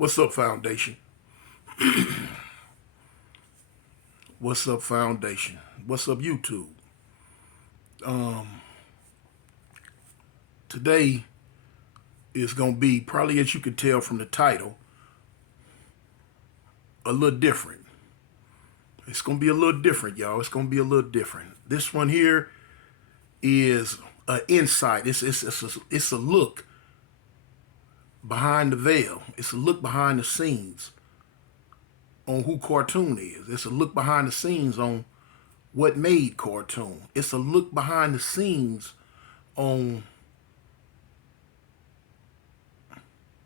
What's up, Foundation? What's up, Foundation? What's up, YouTube? Um, Today is gonna be probably, as you can tell from the title, a little different. It's gonna be a little different, y'all. It's gonna be a little different. This one here is an insight. It's a look behind the veil. It's a look behind the scenes on who Cartoon is. It's a look behind the scenes on what made Cartoon. It's a look behind the scenes on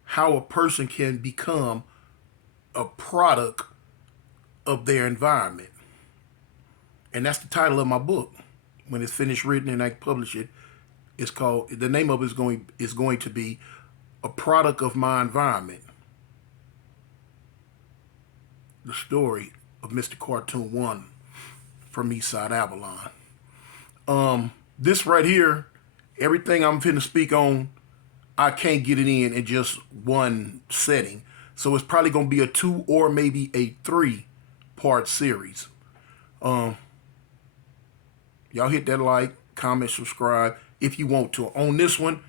how a person can become a product of their environment. And that's the title of my book. When it's finished written and I publish it, it's called, the name of it is going to be A Product of My Environment. The story of Mr. Cartoon 1 from Eastside Avalon. This right here, everything I'm finna speak on, I can't get it in just one setting. So it's probably gonna be a 2 or maybe a 3-part series. Y'all hit that like, comment, subscribe if you want to. On this one,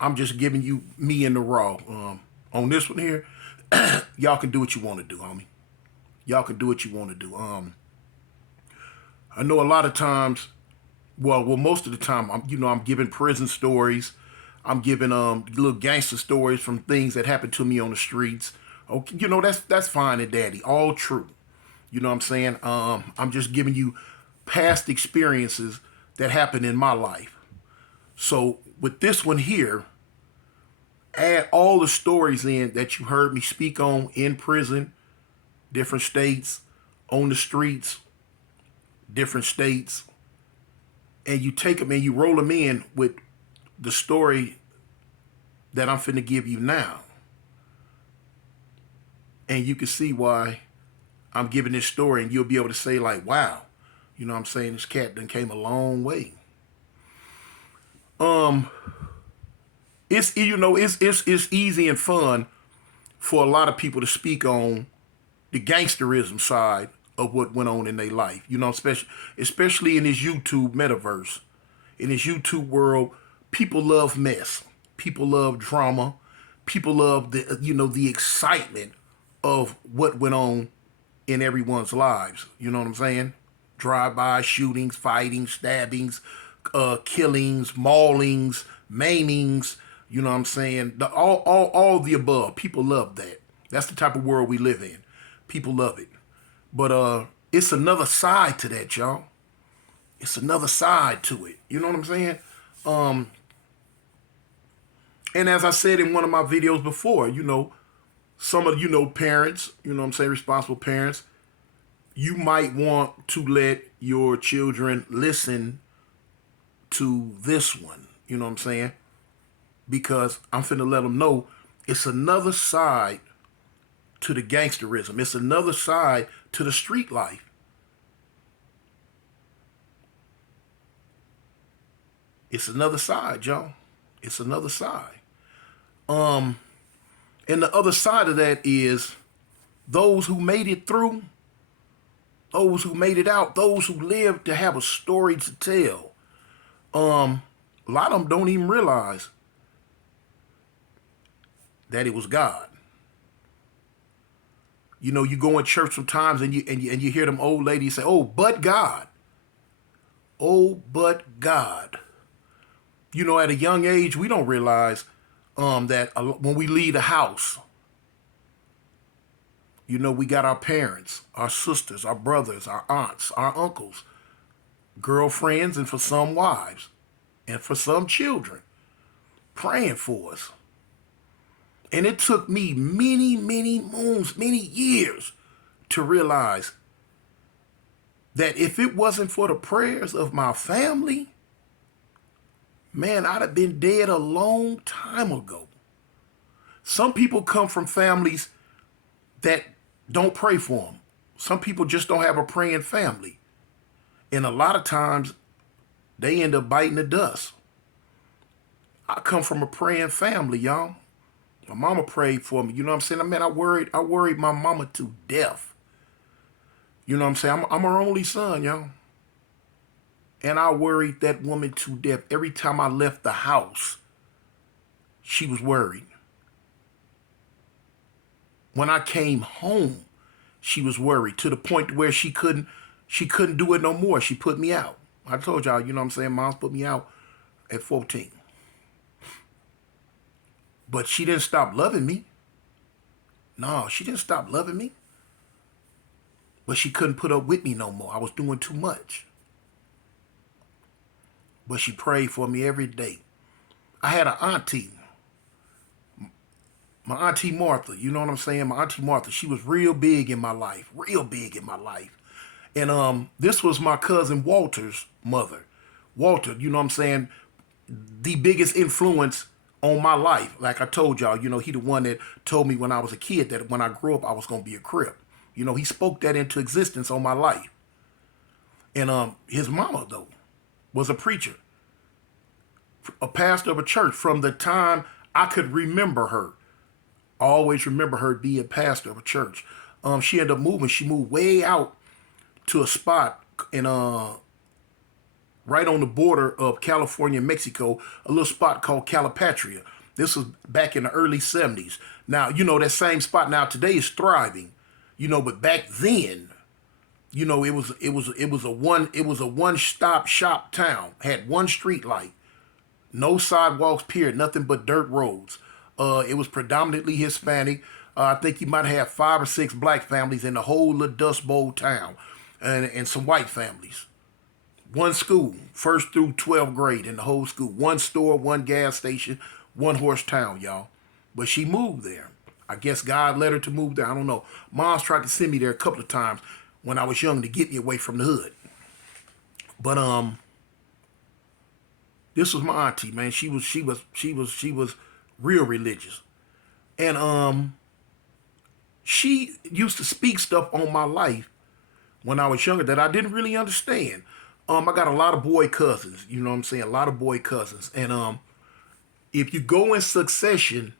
I'm just giving you me in the raw. On this one here, y'all can do what you want to do, homie. Y'all can do what you want to do. I know a lot of times, well, most of the time, I'm giving prison stories. I'm giving little gangster stories from things that happened to me on the streets. Okay, that's fine and dandy, all true. You know what I'm saying? I'm just giving you past experiences that happened in my life. So with this one here, add all the stories in that you heard me speak on in prison, different states, on the streets, different states, and you take them and you roll them in with the story that I'm finna give you now. And you can see why I'm giving this story, and you'll be able to say like, wow, you know what I'm saying, this cat done came a long way. It's easy and fun for a lot of people to speak on the gangsterism side of what went on in their life. Especially in this YouTube metaverse. In this YouTube world, people love mess. People love drama. People love the excitement of what went on in everyone's lives. You know what I'm saying? Drive-by shootings, fighting, stabbings, killings, maulings, maimings. You know what I'm saying? All the above. People love that. That's the type of world we live in. People love it. But it's another side to that, y'all. It's another side to it. You know what I'm saying? And as I said in one of my videos before, some of parents, responsible parents, you might want to let your children listen to this one. You know what I'm saying? Because I'm finna let them know it's another side to the gangsterism. It's another side to the street life. It's another side, y'all. It's another side. And the other side of that is those who made it through, those who made it out, those who lived to have a story to tell. A lot of them don't even realize that it was God. You go in church sometimes and you hear them old ladies say, "Oh, but God. Oh, but God." At a young age, we don't realize that when we leave the house, we got our parents, our sisters, our brothers, our aunts, our uncles, girlfriends, and for some wives, and for some children, praying for us. And it took me many, many moons, many years to realize that if it wasn't for the prayers of my family, man, I'd have been dead a long time ago. Some people come from families that don't pray for them. Some people just don't have a praying family. And a lot of times, they end up biting the dust. I come from a praying family, y'all. My mama prayed for me. You know what I'm saying? Man, I worried my mama to death. You know what I'm saying? I'm her only son, y'all. And I worried that woman to death. Every time I left the house, she was worried. When I came home, she was worried to the point where she couldn't do it no more. She put me out. I told y'all, you know what I'm saying? Mom's put me out at 14. But she didn't stop loving me. No, she didn't stop loving me. But she couldn't put up with me no more. I was doing too much. But she prayed for me every day. I had an auntie, my auntie Martha. You know what I'm saying? My auntie Martha, she was real big in my life. Real big in my life. And this was my cousin Walter's mother. Walter, you know what I'm saying? The biggest influence on my life. Like I told y'all, you know, he the one that told me when I was a kid that when I grew up I was gonna be a Crip. You know, he spoke that into existence on my life. And his mama though was a preacher, a pastor of a church from the time I could remember her. I always remember her being a pastor of a church. She ended up moving. She moved way out to a spot in right on the border of California and Mexico, a little spot called Calipatria. This was back in the early 70s. Now, you know, that same spot now today is thriving, you know, but back then, you know, it was a one stop shop town. Had one street light, no sidewalks, period, nothing but dirt roads. It was predominantly Hispanic. I think you might have 5 or 6 black families in the whole little Dust Bowl town, and some white families. One school, first through 12th grade in the whole school. One store, one gas station, one horse town, y'all. But she moved there. I guess God led her to move there. I don't know. Mom's tried to send me there a couple of times when I was young to get me away from the hood. But this was my auntie, man. She was real religious. And she used to speak stuff on my life when I was younger that I didn't really understand. I got a lot of boy cousins, you know what I'm saying? A lot of boy cousins. And if you go in succession,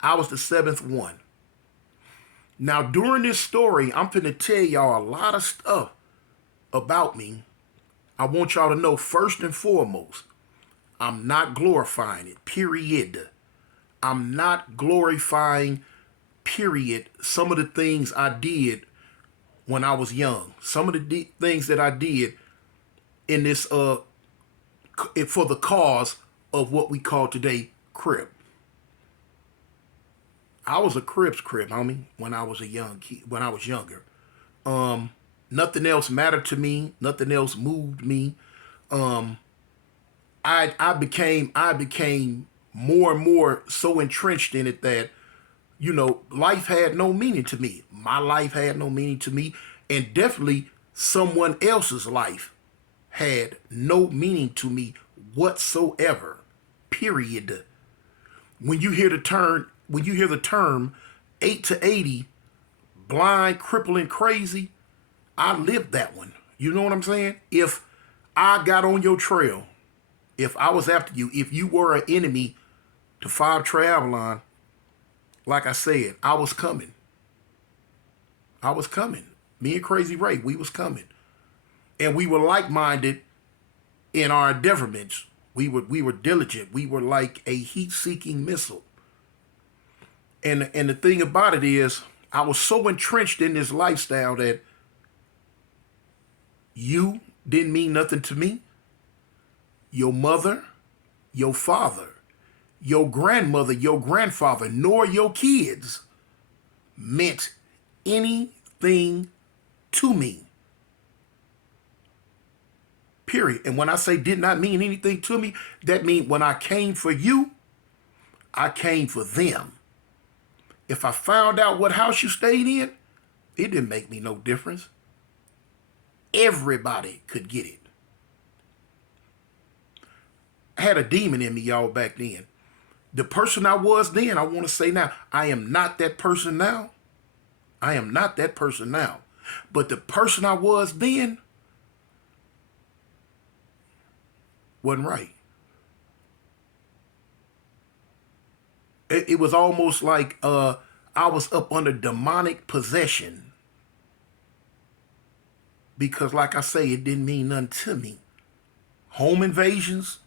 I was the 7th one. Now, during this story, I'm finna tell y'all a lot of stuff about me. I want y'all to know first and foremost, I'm not glorifying it, period. I'm not glorifying, period, some of the things I did when I was young. Some of the things that I did in this for the cause of what we call today Crip. I was a Crip's Crip, homie, when I was a young kid, when I was younger. Nothing else mattered to me. Nothing else moved me. Um, I became more and more so entrenched in it that, you know, life had no meaning to me. My life had no meaning to me, and definitely someone else's life had no meaning to me whatsoever. Period. When you hear the term 8 to 80, blind, crippling, crazy, I lived that one. You know what I'm saying? If I got on your trail, if I was after you, if you were an enemy to 5 Travelon, like I said, I was coming. I was coming. Me and Crazy Ray, we was coming. And we were like-minded in our endeavorments. We were diligent. We were like a heat-seeking missile. And the thing about it is, I was so entrenched in this lifestyle that you didn't mean nothing to me. Your mother, your father, your grandmother, your grandfather, nor your kids meant anything to me. Period. And when I say did not mean anything to me, that means when I came for you, I came for them. If I found out what house you stayed in, it didn't make me no difference. Everybody could get it. I had a demon in me, y'all, back then. The person I was then, I want to say now, I am not that person now. I am not that person now. But the person I was then wasn't right. It was almost like I was up under demonic possession because, like I say, it didn't mean nothing to me. Home invasions,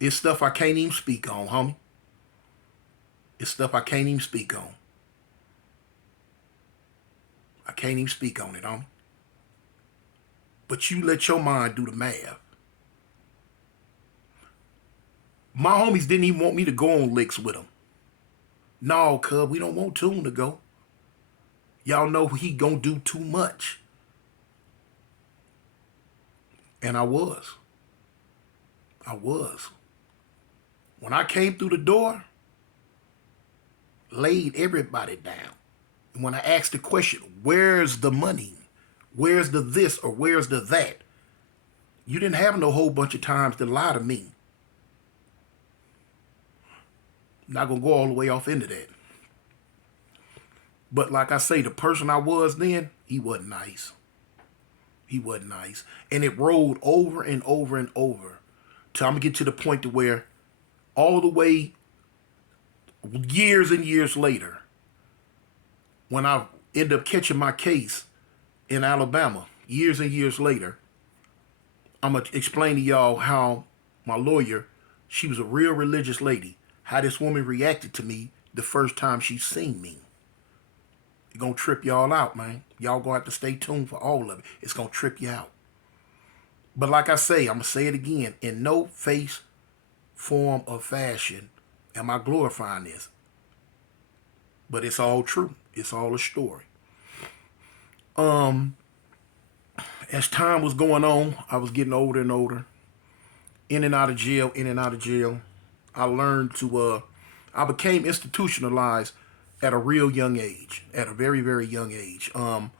it's stuff I can't even speak on, homie. It's stuff I can't even speak on. I can't even speak on it, homie. But you let your mind do the math. My homies didn't even want me to go on licks with them. No, cuz, we don't want Tune to go. Y'all know he gonna do too much. And I was. When I came through the door, laid everybody down. And when I asked the question, where's the money? Where's the this or where's the that? You didn't have no whole bunch of times to lie to me. I'm not gonna go all the way off into that. But like I say, the person I was then, he wasn't nice. He wasn't nice. And it rolled over and over and over till I'm gonna get to the point to where all the way years and years later, when I end up catching my case in Alabama, years and years later, I'm going to explain to y'all how my lawyer, she was a real religious lady, how this woman reacted to me the first time she seen me. It's going to trip y'all out, man. Y'all going to have to stay tuned for all of it. It's going to trip you out. But like I say, I'm going to say it again, in no face, form, or fashion am I glorifying this. But it's all true. It's all a story. As time was going on, I was getting older and older. In and out of jail, in and out of jail. I learned to, I became institutionalized at a real young age. At a very, very young age. To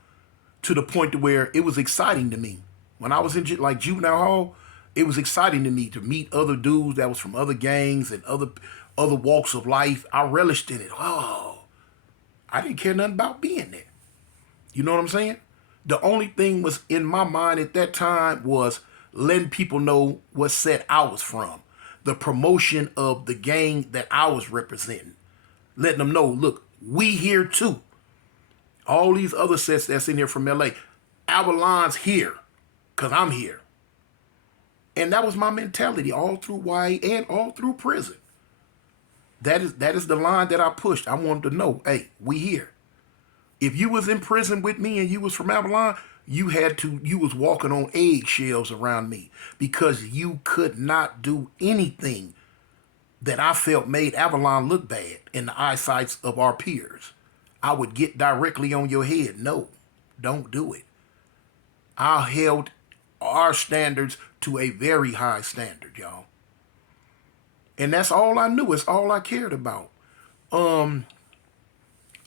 the point to where it was exciting to me. When I was in like juvenile hall, it was exciting to me to meet other dudes that was from other gangs and other walks of life. I relished in it. Oh, I didn't care nothing about being there. You know what I'm saying? The only thing was in my mind at that time was letting people know what set I was from. The promotion of the gang that I was representing. Letting them know, look, we here too. All these other sets that's in here from LA. Avalon's here because I'm here. And that was my mentality all through YA and all through prison. That is the line that I pushed. I wanted to know, hey, we here. If you was in prison with me and you was from Avalon, you was walking on eggshells around me because you could not do anything that I felt made Avalon look bad in the eyesight of our peers. I would get directly on your head. No, don't do it. I held our standards to a very high standard, y'all. And that's all I knew. It's all I cared about.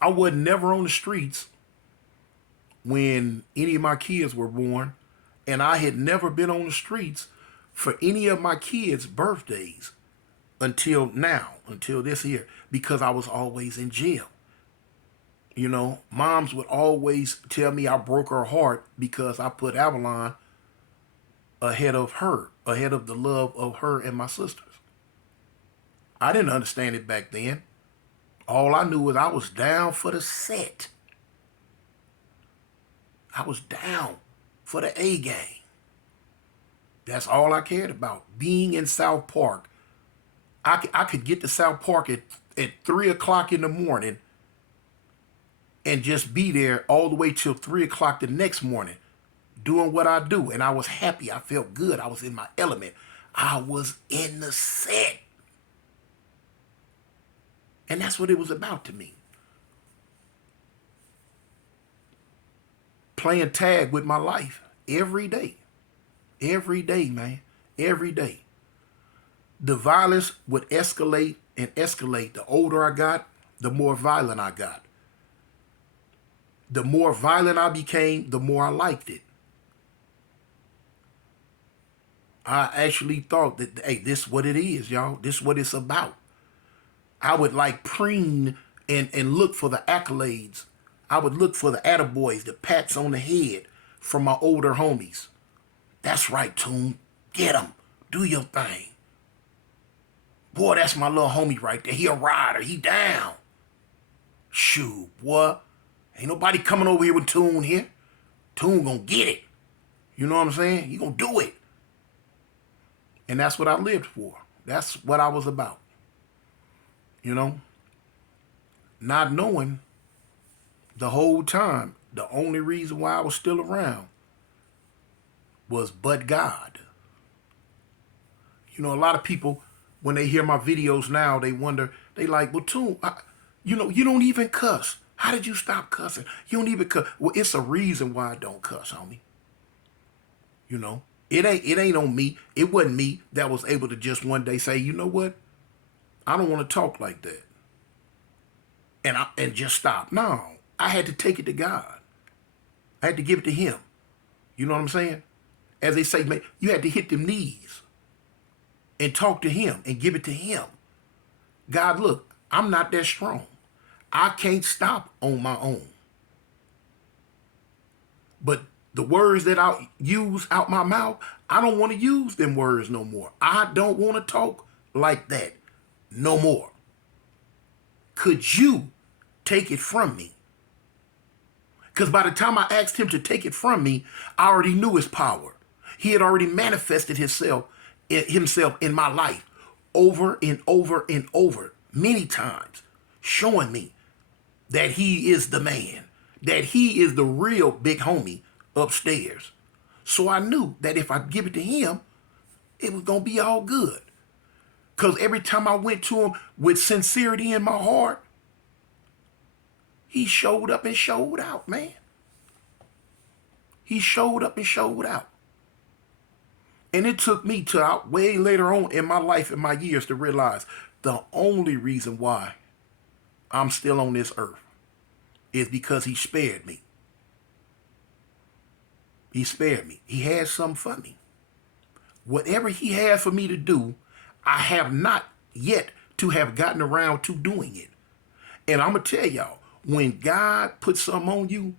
I was never on the streets when any of my kids were born, and I had never been on the streets for any of my kids' birthdays until now, until this year, because I was always in jail. You know, moms would always tell me I broke her heart because I put Avalon ahead of her, ahead of the love of her and my sisters. I didn't understand it back then. All I knew was I was down for the set. I was down for the A game. That's all I cared about. Being in South Park. I could get to South Park at 3 o'clock in the morning and just be there all the way till 3 o'clock the next morning doing what I do. And I was happy. I felt good. I was in my element. I was in the set. And that's what it was about to me. Playing tag with my life every day. Every day, man. Every day. The violence would escalate and escalate. The older I got, the more violent I got. The more violent I became, the more I liked it. I actually thought that, hey, this is what it is, y'all. This is what it's about. I would like preen and look for the accolades. I would look for the attaboys, the pats on the head from my older homies. That's right, Toon. Get them. Do your thing. Boy, that's my little homie right there. He a rider. He down. Shoot, boy. Ain't nobody coming over here with Tune here. Tune gonna get it. You know what I'm saying? He gonna do it. And that's what I lived for. That's what I was about. You know? Not knowing the whole time, the only reason why I was still around was but God. You know, a lot of people, when they hear my videos now, they wonder, they like, well, Tune, you know, you don't even cuss. How did you stop cussing? You don't even cuss. Well, it's a reason why I don't cuss, homie. You know, it ain't on me. It wasn't me that was able to just one day say, you know what? I don't want to talk like that. And just stop. No, I had to take it to God. I had to give it to him. You know what I'm saying? As they say, man, you had to hit them knees and talk to him and give it to him. God, look, I'm not that strong. I can't stop on my own. But the words that I use out my mouth, I don't want to use them words no more. I don't want to talk like that no more. Could you take it from me? Because by the time I asked him to take it from me, I already knew his power. He had already manifested himself in my life over and over and over many times, showing me that he is the man, that he is the real big homie upstairs. So I knew that if I give it to him, it was going to be all good. Because every time I went to him with sincerity in my heart, he showed up and showed out, man. He showed up and showed out. And it took me to way later on in my life, in my years, to realize the only reason why I'm still on this earth is because he spared me. He spared me. He had something for me. Whatever he had for me to do, I have not yet to have gotten around to doing it. And I'm going to tell y'all, when God puts something on you,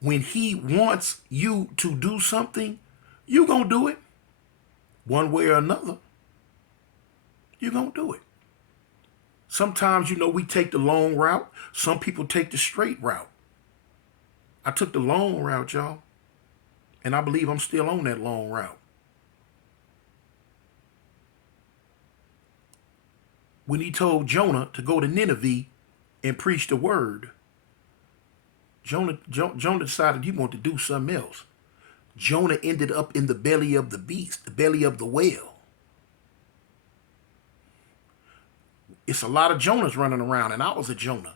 when he wants you to do something, you're going to do it. One way or another, you're going to do it. Sometimes, you know, we take the long route. Some people take the straight route. I took the long route, y'all. And I believe I'm still on that long route. When he told Jonah to go to Nineveh and preach the word, Jonah decided he wanted to do something else. Jonah ended up in the belly of the beast, the belly of the whale. It's a lot of Jonahs running around, and I was a Jonah.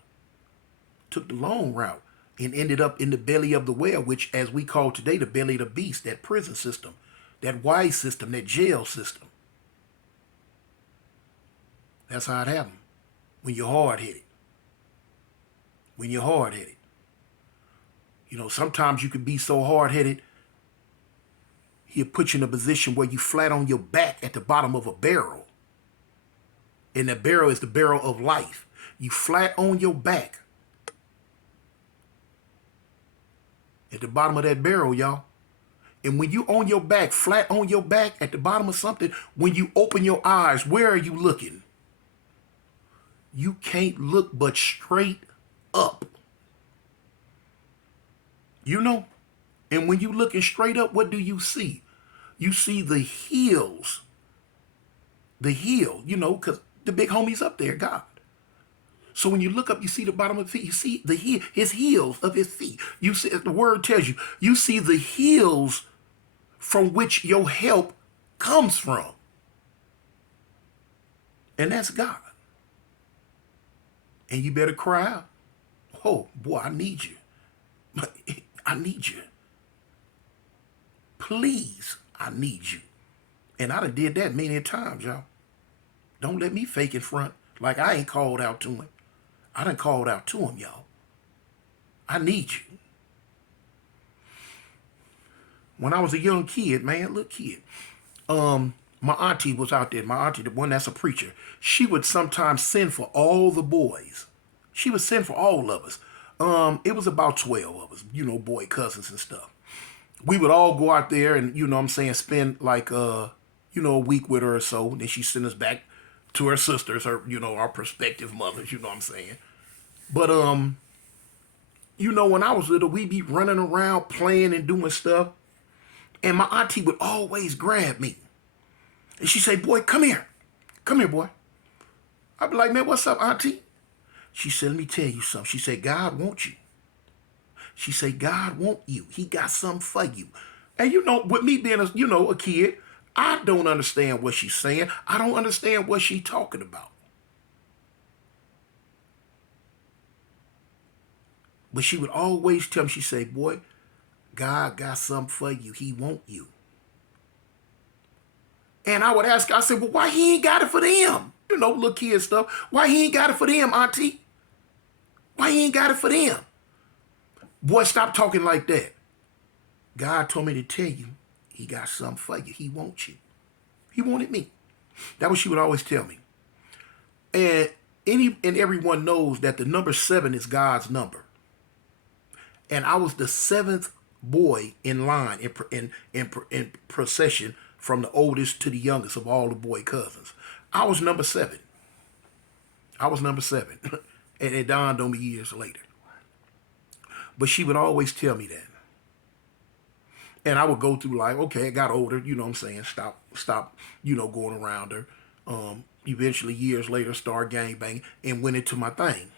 Took the long route and ended up in the belly of the whale, which, as we call today, the belly of the beast, that prison system, that Y system, that jail system. That's how it happened. When you're hard-headed. When you're hard-headed. You know, sometimes you can be so hard-headed, he'll put you in a position where you flat on your back at the bottom of a barrel. And that barrel is the barrel of life. You flat on your back at the bottom of that barrel, y'all. And when you on your back, flat on your back at the bottom of something, when you open your eyes, where are you looking? You can't look but straight up. You know? And when you looking straight up, what do you see? You see the heels. The heel, you know, because the big homie's up there, God. So when you look up, you see the bottom of the feet. You see his heels of his feet. You see, the word tells you, you see the heels from which your help comes from. And that's God. And you better cry out. Oh, boy, I need you. I need you. Please, I need you. And I done did that many times, y'all. Don't let me fake in front like I ain't called out to him. I done called out to him, y'all. I need you. When I was a young kid, man, little kid, my auntie was out there. My auntie, the one that's a preacher, she would sometimes send for all the boys. She would send for all of us. It was about 12 of us, you know, boy cousins and stuff. We would all go out there and, you know what I'm saying, spend like, you know, a week with her or so. And then she'd send us back to her sisters, her, our prospective mothers, you know what I'm saying? But when I was little, we'd be running around playing and doing stuff, and my auntie would always grab me. And she'd say, boy, come here. Come here, boy. I'd be like, man, what's up, auntie? She said, let me tell you something. She said, God wants you. She said, God wants you. He got something for you. And with me being a kid, I don't understand what she's saying. I don't understand what she's talking about. But she would always tell me, she said, boy, God got something for you. He want you. And I would ask her, I said, well, why he ain't got it for them? Little kid stuff. Why he ain't got it for them, auntie? Why he ain't got it for them? Boy, stop talking like that. God told me to tell you, he got something for you. He wants you. He wanted me. That's what she would always tell me. And everyone knows that the number 7 is God's number. And I was the 7th boy in line in procession from the oldest to the youngest of all the boy cousins. I was number 7. I was number 7. And it dawned on me years later. But she would always tell me that. And I would go through life, okay, I got older, you know what I'm saying, stop, going around her. Eventually, years later, started gangbanging and went into my thing.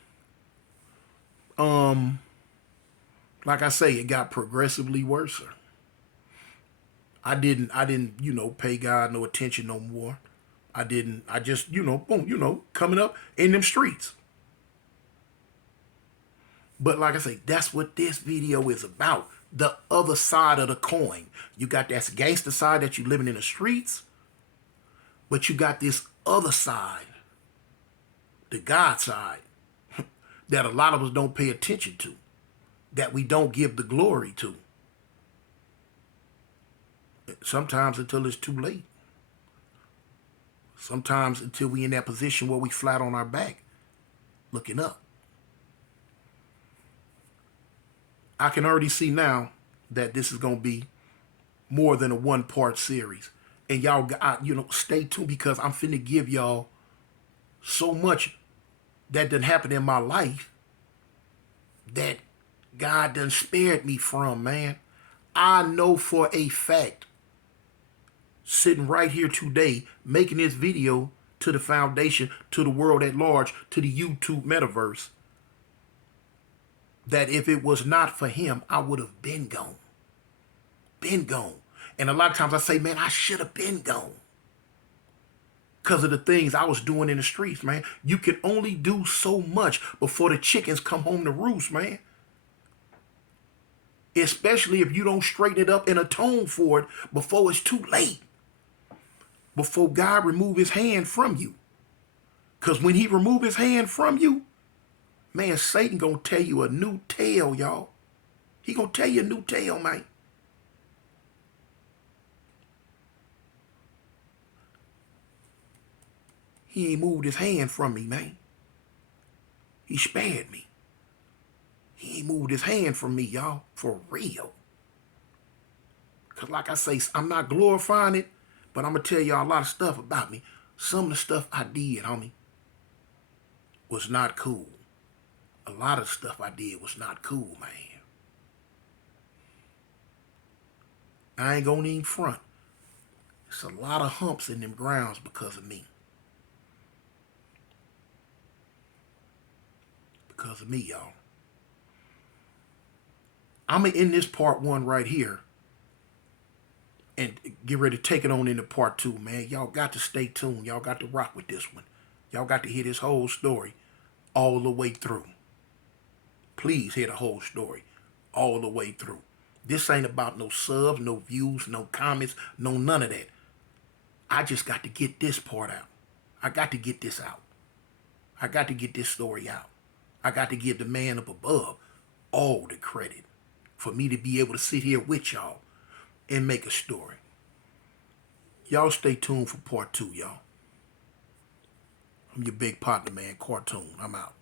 Like I say, it got progressively worse. I didn't, pay God no attention no more. I just, boom, coming up in them streets. But like I say, that's what this video is about. The other side of the coin. You got that gangster side that you living in the streets, but you got this other side, the God side, that a lot of us don't pay attention to, that we don't give the glory to. Sometimes until it's too late. Sometimes until we in that position where we flat on our back, looking up. I can already see now that this is going to be more than a 1-part series. And y'all, stay tuned, because I'm finna give y'all so much that done happened in my life that God done spared me from, man. I know for a fact, sitting right here today, making this video to the foundation, to the world at large, to the YouTube metaverse, that if it was not for him, I would have been gone. Been gone. And a lot of times I say, man, I should have been gone. Because of the things I was doing in the streets, man. You can only do so much before the chickens come home to roost, man. Especially if you don't straighten it up and atone for it before it's too late. Before God remove his hand from you. Because when he remove his hand from you, man, Satan gonna tell you a new tale, y'all. He gonna tell you a new tale, man. He ain't moved his hand from me, man. He spared me. He ain't moved his hand from me, y'all. For real. Because like I say, I'm not glorifying it, but I'm going to tell y'all a lot of stuff about me. Some of the stuff I did, homie, was not cool. A lot of stuff I did was not cool, man. I ain't going to even front. It's a lot of humps in them grounds because of me. Because of me, y'all. I'm going to end this part 1 right here and get ready to take it on into part 2, man. Y'all got to stay tuned. Y'all got to rock with this one. Y'all got to hear this whole story all the way through. Please hear the whole story all the way through. This ain't about no subs, no views, no comments, no none of that. I just got to get this part out. I got to get this out. I got to get this story out. I got to give the man up above all the credit for me to be able to sit here with y'all and make a story. Y'all stay tuned for part 2, y'all. I'm your big partner, man. Cartoon. I'm out.